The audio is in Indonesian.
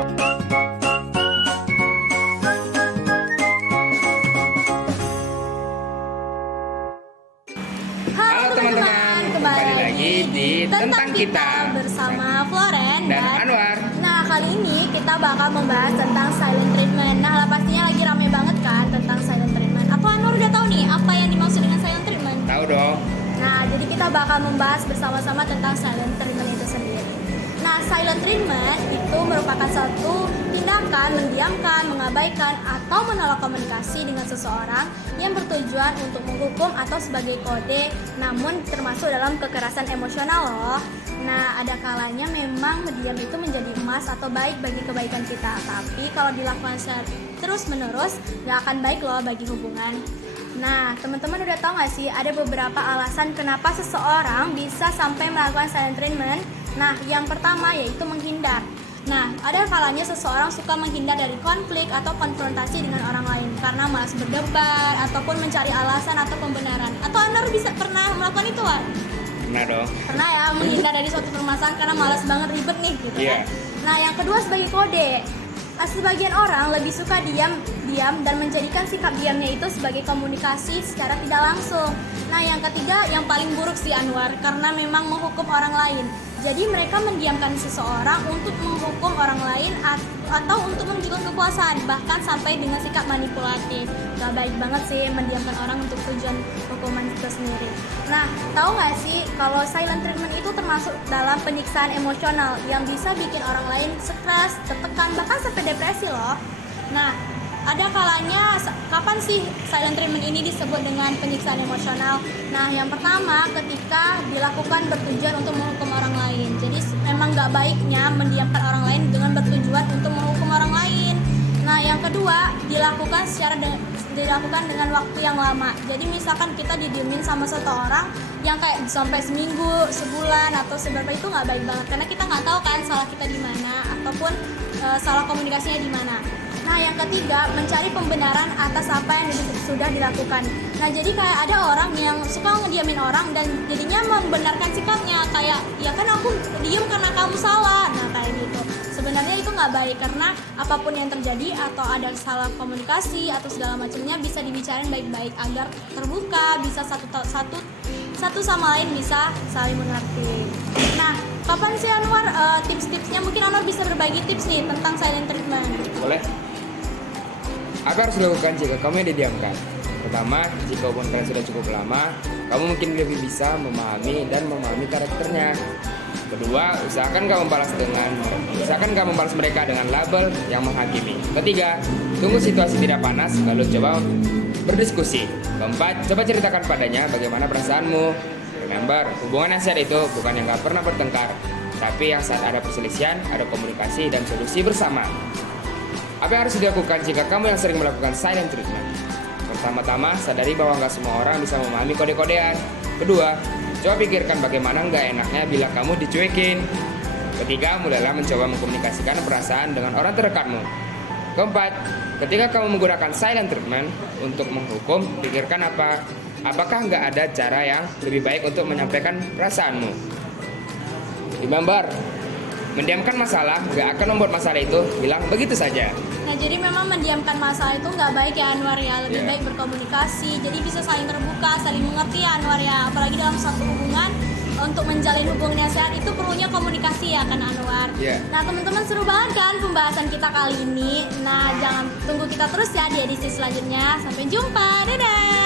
Halo teman-teman, kembali lagi di Tentang Kita bersama Floren dan Anwar. Nah, kali ini kita bakal membahas tentang silent treatment. Nah, pastinya lagi rame banget kan tentang silent treatment. Apa Anwar udah tahu nih apa yang dimaksud dengan silent treatment? Tahu dong. Nah, jadi kita bakal membahas bersama-sama tentang silent treatment itu sendiri. Nah, silent treatment itu merupakan satu tindakan mendiamkan, mengabaikan, atau menolak komunikasi dengan seseorang yang bertujuan untuk menghukum atau sebagai kode, namun termasuk dalam kekerasan emosional loh. Nah, ada kalanya memang mendiam itu menjadi emas atau baik bagi kebaikan kita, tapi kalau dilakukan terus-menerus gak akan baik loh bagi hubungan. Nah, teman-teman udah tahu gak sih ada beberapa alasan kenapa seseorang bisa sampai melakukan silent treatment? Nah, yang pertama yaitu menghindar. Nah, ada kalanya seseorang suka menghindar dari konflik atau konfrontasi dengan orang lain karena malas berdebat ataupun mencari alasan atau pembenaran. Atau Anda pernah melakukan itu, Wan? Pernah dong. Pernah ya, menghindar dari suatu permasalahan karena malas banget ribet nih gitu kan. Nah, yang kedua sebagai kode. Sebagian orang lebih suka diam dan menjadikan sikap diamnya itu sebagai komunikasi secara tidak langsung. Nah, yang ketiga yang paling buruk sih Anwar, karena memang menghukum orang lain. Jadi mereka mendiamkan seseorang untuk menghukum orang lain atau untuk menunjukkan kekuasaan, bahkan sampai dengan sikap manipulatif. Gak baik banget sih mendiamkan orang untuk tujuan hukuman itu sendiri. Nah, tahu gak sih kalau silent treatment itu termasuk dalam penyiksaan emosional yang bisa bikin orang lain stres, tertekan, bahkan sampai depresi loh. Nah, ada kalanya kapan sih silent treatment ini disebut dengan penyiksaan emosional? Nah, yang pertama ketika dilakukan bertujuan untuk menghukum orang lain. Jadi memang gak baiknya mendiamkan orang lain dengan bertujuan untuk menghukum orang lain. Nah, yang kedua dilakukan dengan waktu yang lama. Jadi misalkan kita didiemin sama seseorang yang kayak sampai seminggu, sebulan atau seberapa, itu nggak baik banget karena kita nggak tahu kan salah kita di mana ataupun salah komunikasinya di mana. Nah, yang ketiga mencari pembenaran atas apa yang sudah dilakukan. Nah, jadi kayak ada orang yang suka ngediamin orang dan jadinya membenarkan sikapnya, kayak ya kan aku diem karena kamu salah. Nah, kayak gitu. Sebenarnya itu nggak baik karena apapun yang terjadi atau ada salah komunikasi atau segala macamnya bisa dibicarain baik-baik agar terbuka, bisa satu sama lain bisa saling mengerti. Nah, kapan sih Anwar tips-tipsnya? Mungkin Anwar bisa berbagi tips nih tentang silent treatment. Boleh. Apa harus dilakukan jika kamu yang didiamkan? Pertama, jika hubungan kalian sudah cukup lama, kamu mungkin lebih bisa memahami karakternya. Kedua, usahakan kamu balas mereka dengan label yang menghakimi. Ketiga, tunggu situasi tidak panas, lalu coba berdiskusi. Keempat, coba ceritakan padanya bagaimana perasaanmu. Remember, hubungan yang sehat itu bukan yang gak pernah bertengkar, tapi yang saat ada perselisihan, ada komunikasi dan solusi bersama. Apa yang harus dilakukan jika kamu yang sering melakukan silent treatment? Pertama-tama, sadari bahwa gak semua orang bisa memahami kode-kodean. Kedua, coba pikirkan bagaimana gak enaknya bila kamu dicuekin. Ketiga, mulailah mencoba mengkomunikasikan perasaan dengan orang terdekatmu. Keempat, ketika kamu menggunakan silent treatment untuk menghukum, pikirkan apakah nggak ada cara yang lebih baik untuk menyampaikan perasaanmu. Remember, mendiamkan masalah nggak akan membuat masalah itu hilang begitu saja. Nah, jadi memang mendiamkan masalah itu nggak baik ya Anwar ya. Lebih baik berkomunikasi, jadi bisa saling terbuka, saling mengerti ya Anwar ya. Apalagi dalam satu hubungan, untuk menjalin hubungan yang sehat itu perlunya komunikasi ya kan Anwar. Nah, teman-teman, seru banget kan pembahasan kita kali ini. Nah, jangan tunggu kita terus ya di edisi selanjutnya. Sampai jumpa, dadah.